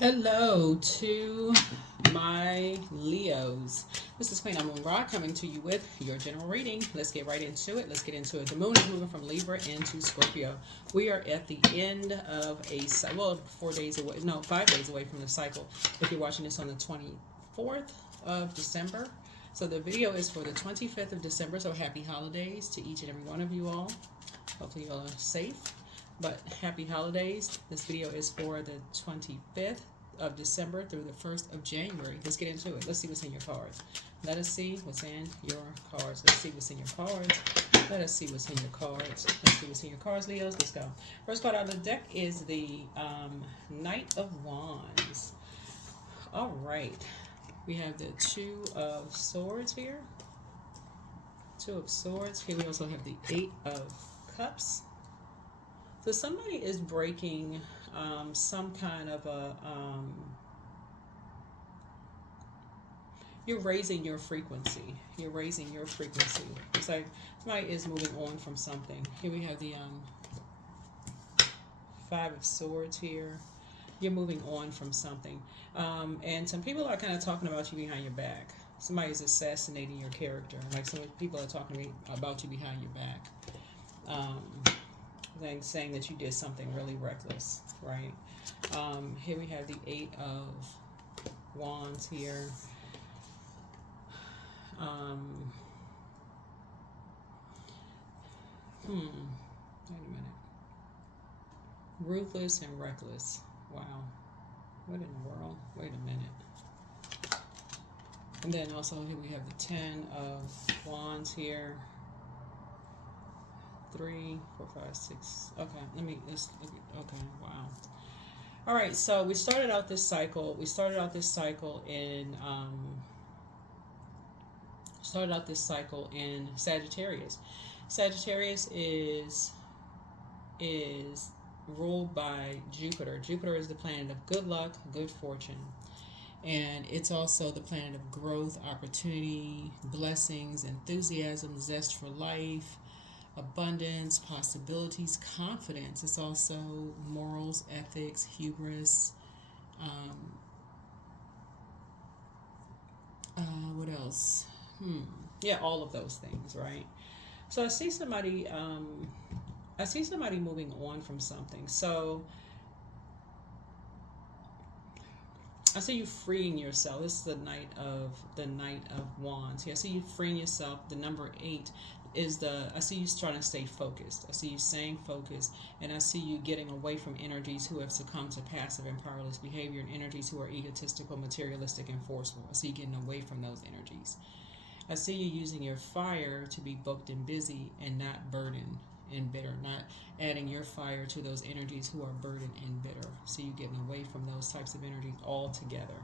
Hello to my Leos. This is Queen Amun Ra coming to you with your general reading. Let's get right into it. Let's get into it. The moon is moving from Libra into Scorpio. We are at the end of a, well, 4 days away, no, 5 days away from the cycle. If you're watching this on the 24th of December. So the video is for the 25th of December. So happy holidays to each and every one of you all. Hopefully you all are safe. But happy holidays. This video is for the 25th of December through the 1st of January. Let's get into it. Let's see what's in your cards. Let us see what's in your cards. Let's see what's in your cards. Let us see what's in your cards. Let's see what's in your cards, Leos. Let's go. First card out of the deck is the Knight of Wands. All right. We have the Two of Swords here. Two of Swords. Here we also have the Eight of Cups. So somebody is breaking some kind of a, you're raising your frequency. You're raising your frequency. It's like somebody is moving on from something. Here we have the Five of Swords here. You're moving on from something. And some people are kind of talking about you behind your back. Somebody is assassinating your character. Like some people are talking about you behind your back. Saying that you did something really reckless, right? Here we have the Eight of Wands here. Wait a minute. Ruthless and reckless. Wow. What in the world? Wait a minute. And then also here we have the Ten of Wands here. 3, 4, 5, 6. Okay, okay, wow. All right, so we started out this cycle. In Sagittarius. Sagittarius is ruled by Jupiter. Jupiter is the planet of good luck, good fortune. And it's also the planet of growth, opportunity, blessings, enthusiasm, zest for life, abundance, possibilities, confidence. It's also morals, ethics, hubris. What else? Yeah, all of those things, right? So I see somebody moving on from something. So I see you freeing yourself. This is the Knight of Wands. Yeah, I see you freeing yourself. The number 8 is I see you trying to stay focused. I see you staying focused, and I see you getting away from energies who have succumbed to passive and powerless behavior, and energies who are egotistical, materialistic, and forceful. I see you getting away from those energies. I see you using your fire to be booked and busy and not burdened and bitter, not adding your fire to those energies who are burdened and bitter. So you getting away from those types of energies altogether.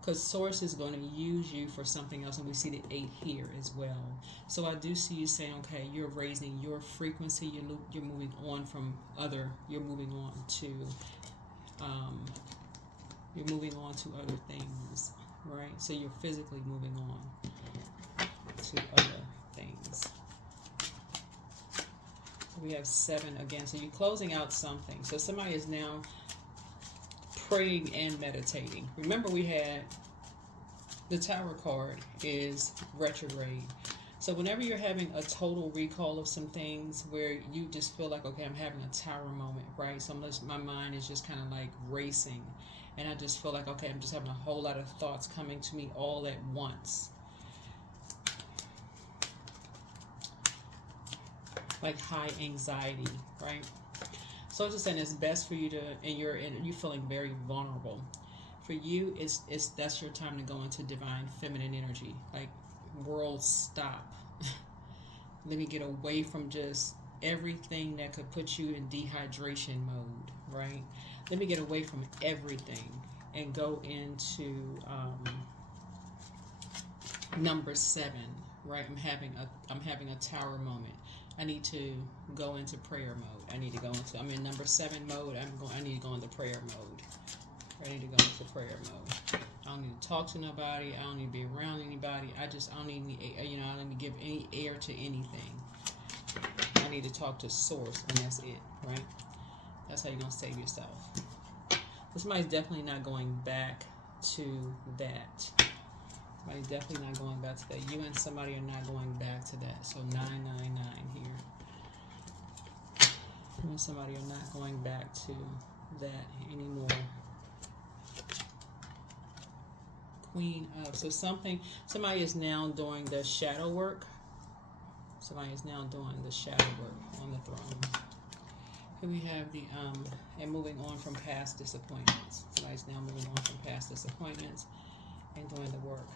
Because Source is going to use you for something else, and we see the 8 here as well. So I do see you saying, okay, you're raising your frequency, you're moving on from you're moving on to other things, right? So you're physically moving on to other things. We have 7 again. So you're closing out something. So somebody is now praying and meditating. Remember, we had the Tower card is retrograde. So whenever you're having a total recall of some things where you just feel like, okay, I'm having a tower moment, right? So my mind is just kind of like racing, and I just feel like, okay, I'm just having a whole lot of thoughts coming to me all at once. Like high anxiety, right? So I'm just saying it's best for you to, and you're feeling very vulnerable. For you, that's your time to go into divine feminine energy. Like, world stop. Let me get away from just everything that could put you in dehydration mode, right? Let me get away from everything and go into number 7, right? I'm having a tower moment. I need to go into prayer mode. I'm in number 7 mode. I need to go into prayer mode. I need to go into prayer mode. I don't need to talk to nobody. I don't need to be around anybody. I don't need any, I don't need to give any air to anything. I need to talk to Source, and that's it, right? That's how you're going to save yourself. So somebody's definitely not going back to that. Somebody's definitely not going back to that. You and somebody are not going back to that. So 999 here. You and somebody are not going back to that anymore. Queen of. So somebody is now doing the shadow work. Somebody is now doing the shadow work on the throne. Here we have the, and moving on from past disappointments. Somebody's now moving on from past disappointments and doing the work.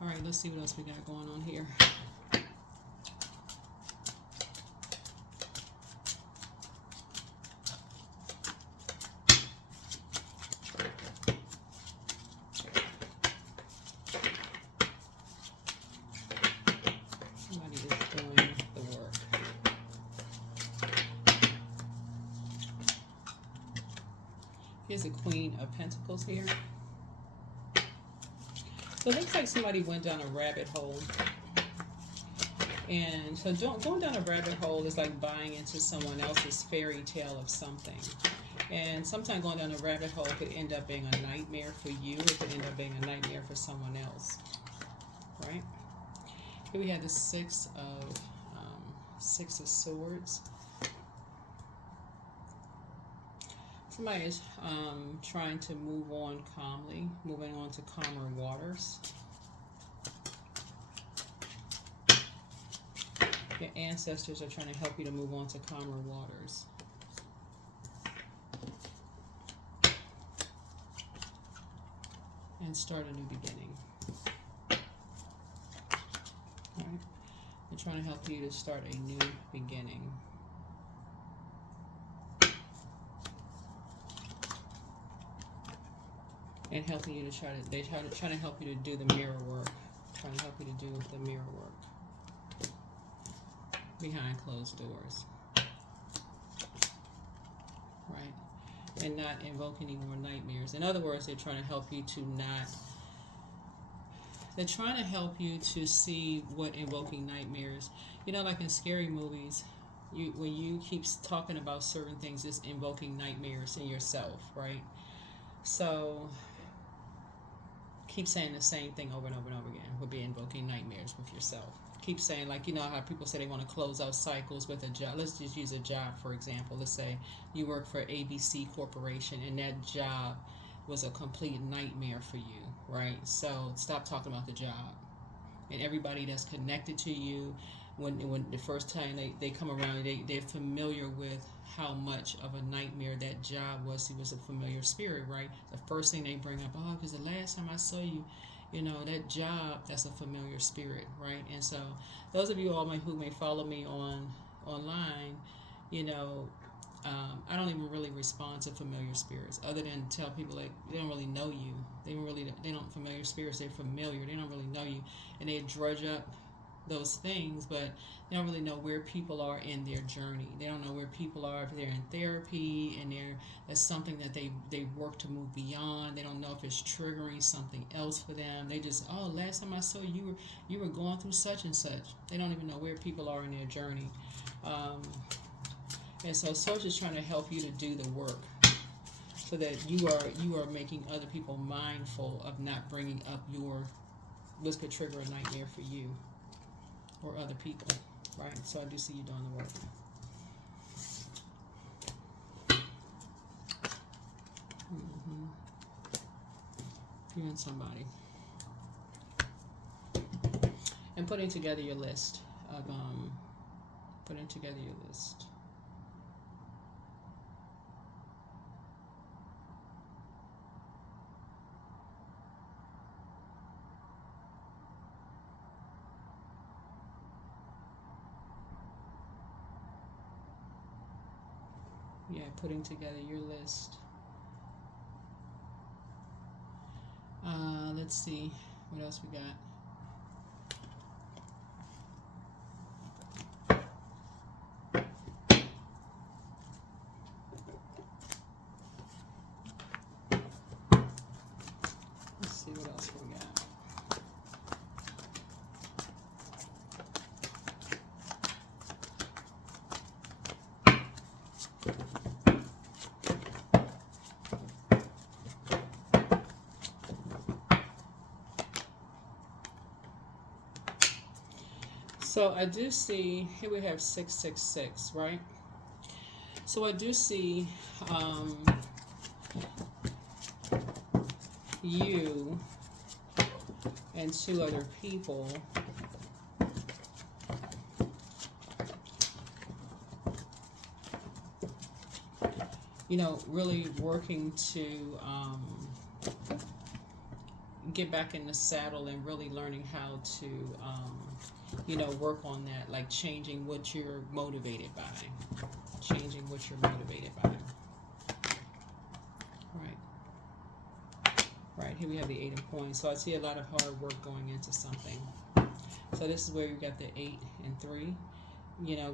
All right, let's see what else we got going on here. Somebody is doing the work. Here's the Queen of Pentacles here. So it looks like somebody went down a rabbit hole. And so going down a rabbit hole is like buying into someone else's fairy tale of something. And sometimes going down a rabbit hole could end up being a nightmare for you. It could end up being a nightmare for someone else. Right? Here we have the Six of Swords. Somebody is trying to move on calmly, moving on to calmer waters. Your ancestors are trying to help you to move on to calmer waters. And start a new beginning. All right? They're trying to help you to start a new beginning. And helping you to they're trying to help you to do the mirror work. Trying to help you to do the mirror work. Behind closed doors. Right? And not invoke any more nightmares. In other words, they're trying to help you to not... They're trying to help you to see what invoking nightmares... You know, like in scary movies, when you keep talking about certain things, it's invoking nightmares in yourself, right? So... keep saying the same thing over and over and over again would be invoking nightmares with yourself. Keep saying, like, you know how people say they want to close out cycles with a job. Let's just use a job, for example. Let's say you work for ABC Corporation and that job was a complete nightmare for you, right? So stop talking about the job. And everybody that's connected to you, when the first time they come around, they're familiar with how much of a nightmare that job was. He was a familiar spirit, right? The first thing they bring up, oh, because the last time I saw you, you know, that job, that's a familiar spirit, right? And so those of you all who may follow me online, you know, I don't even really respond to familiar spirits other than tell people, like, they don't really know you. They don't familiar spirits, they're familiar. They don't really know you. And they drudge up those things, but they don't really know where people are in their journey. They don't know where people are if they're in therapy and that's something that they work to move beyond. They don't know if it's triggering something else for them. They just, oh, last time I saw you were going through such and such. They don't even know where people are in their journey. And so Source is trying to help you to do the work so that you are making other people mindful of not bringing up what could trigger a nightmare for you or other people, right? So I do see you doing the work. You and somebody. And putting together your list. Yeah, putting together your list. Let's see what else we got. Let's see what else we got. So I do see, here we have 666, right? So I do see you and two other people really working to get back in the saddle and really learning how to work on that, like changing what you're motivated by. Changing what you're motivated by. Right, here we have the 8 of coins. So I see a lot of hard work going into something. So this is where you got the 8 and 3.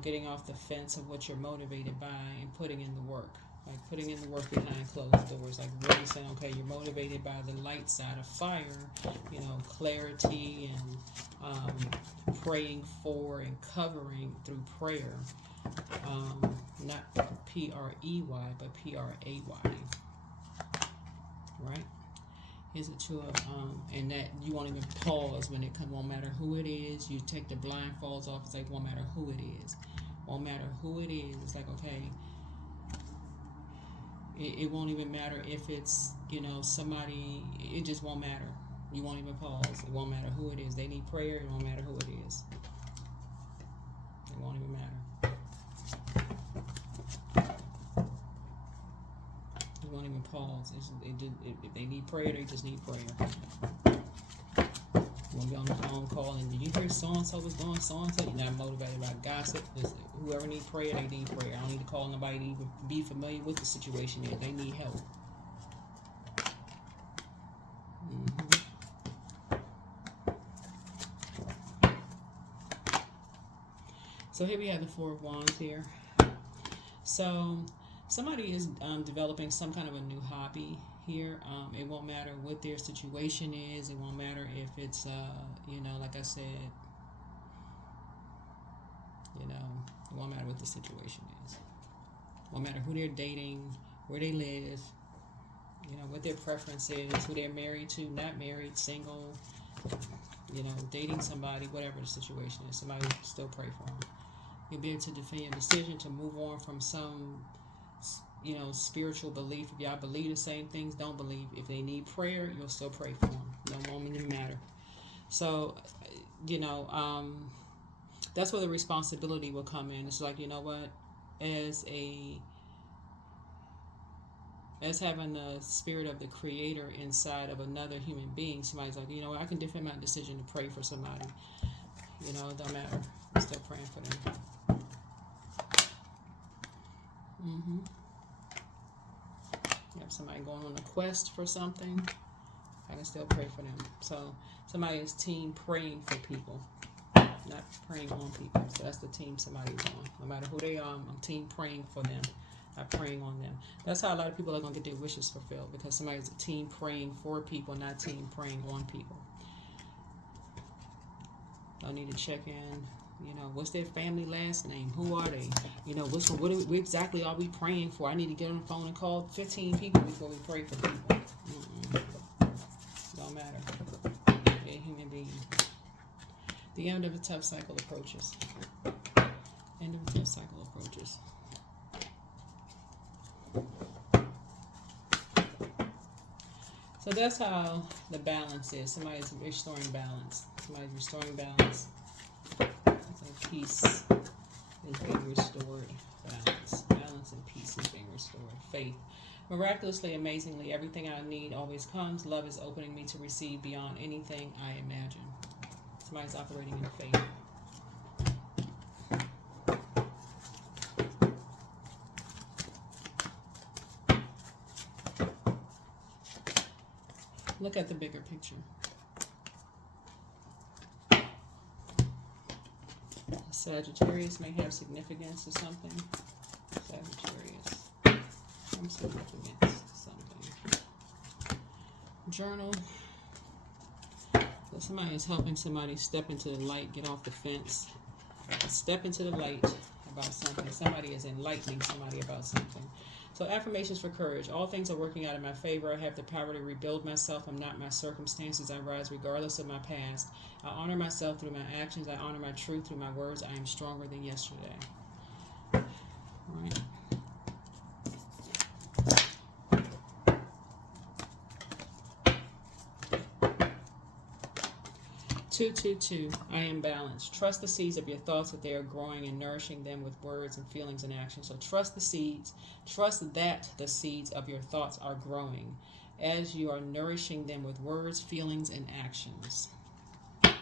Getting off the fence of what you're motivated by and putting in the work. Like putting in the work behind closed doors. Like really saying, okay, you're motivated by the light side of fire. Clarity and praying for and covering through prayer. Not P-R-E-Y, but P-R-A-Y. Right? Here's the 2 of, and that you won't even pause when it comes. Won't matter who it is. You take the blindfolds off. It's like, won't matter who it is. Won't matter who it is. It's like, okay, it won't even matter if it's, somebody, it just won't matter. You won't even pause. It won't matter who it is. They need prayer. It won't matter who it is. It won't even matter. You won't even pause. If they need prayer, they just need prayer. You won't be on the phone calling. Did you hear so-and-so was doing so-and-so? You're not motivated by gossip. Whoever needs prayer, they need prayer. I don't need to call nobody to even be familiar with the situation. They need help. So here we have the 4 of Wands here. So somebody is developing some kind of a new hobby here. It won't matter what their situation is. It won't matter if it's, like I said, it won't matter what the situation is. It won't matter who they're dating, where they live, what their preference is, who they're married to, not married, single, dating somebody, whatever the situation is. Somebody still pray for them. You'll be able to defend your decision to move on from some, spiritual belief. If y'all believe the same things, don't believe. If they need prayer, you'll still pray for them. No moment in matter. So, that's where the responsibility will come in. It's like, what, as having the spirit of the creator inside of another human being, somebody's like, I can defend my decision to pray for somebody. It don't matter. I'm still praying for them. You have somebody going on a quest for something, I can still pray for them. So somebody is team praying for people, not praying on people. So that's the team somebody's on. No matter who they are, I'm team praying for them, not praying on them. That's how a lot of people are going to get their wishes fulfilled, because somebody's a team praying for people, not team praying on people. I need to check in. What's their family last name? Who are they? What exactly are we praying for? I need to get on the phone and call 15 people before we pray for people. Don't matter. They're a human being. The end of a tough cycle approaches. End of a tough cycle approaches. So that's how the balance is. Somebody's restoring balance. Somebody's restoring balance. Peace is being restored. Balance and peace is being restored. Faith. Miraculously, amazingly, everything I need always comes. Love is opening me to receive beyond anything I imagine. Somebody's operating in faith. Look at the bigger picture. Sagittarius may have significance to something. Sagittarius. Some significance to something. Journal. So somebody is helping somebody step into the light, get off the fence. Step into the light about something. Somebody is enlightening somebody about something. So affirmations for courage. All things are working out in my favor. I have the power to rebuild myself. I'm not my circumstances. I rise regardless of my past. I honor myself through my actions. I honor my truth through my words. I am stronger than yesterday. All right. 222. I am balanced. Trust the seeds of your thoughts that they are growing and nourishing them with words and feelings and actions. So trust the seeds. Trust that the seeds of your thoughts are growing as you are nourishing them with words, feelings, and actions. All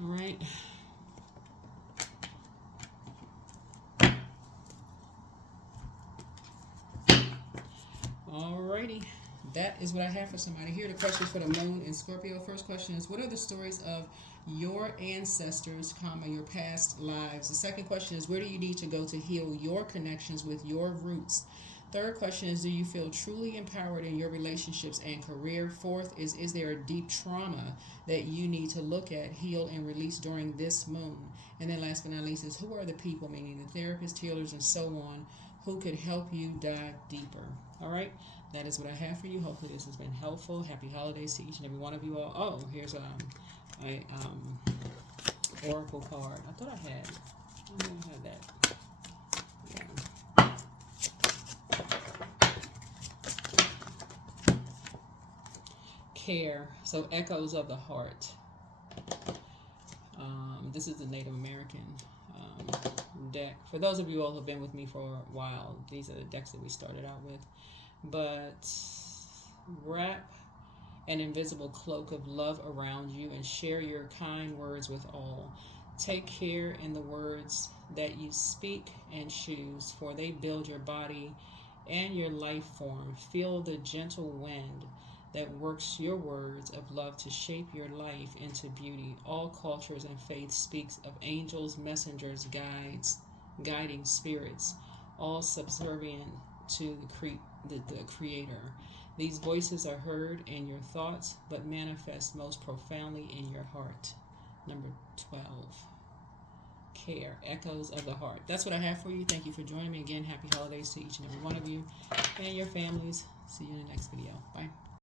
right. Alrighty. That is what I have for somebody here. The questions for the moon in Scorpio. First question is, what are the stories of your ancestors, your past lives? The second question is, where do you need to go to heal your connections with your roots? Third question is, do you feel truly empowered in your relationships and career? Fourth is there a deep trauma that you need to look at, heal, and release during this moon? And then last but not least is, who are the people, meaning the therapists, healers, and so on, who could help you dive deeper? All right, that is what I have for you. Hopefully this has been helpful. Happy holidays to each and every one of you all. Oh, here's my oracle card. I thought I had that. Yeah. Care. So echoes of the heart. This is the Native American deck. For those of you all who have been with me for a while, these are the decks that we started out with. But wrap an invisible cloak of love around you and share your kind words with all. Take care in the words that you speak and choose, for they build your body and your life form. Feel the gentle wind that works your words of love to shape your life into beauty. All cultures and faiths speaks of angels, messengers, guides, guiding spirits, all subservient to the Creator. These voices are heard in your thoughts, but manifest most profoundly in your heart. Number 12. Care. Echoes of the heart. That's what I have for you. Thank you for joining me again. Happy holidays to each and every one of you and your families. See you in the next video. Bye.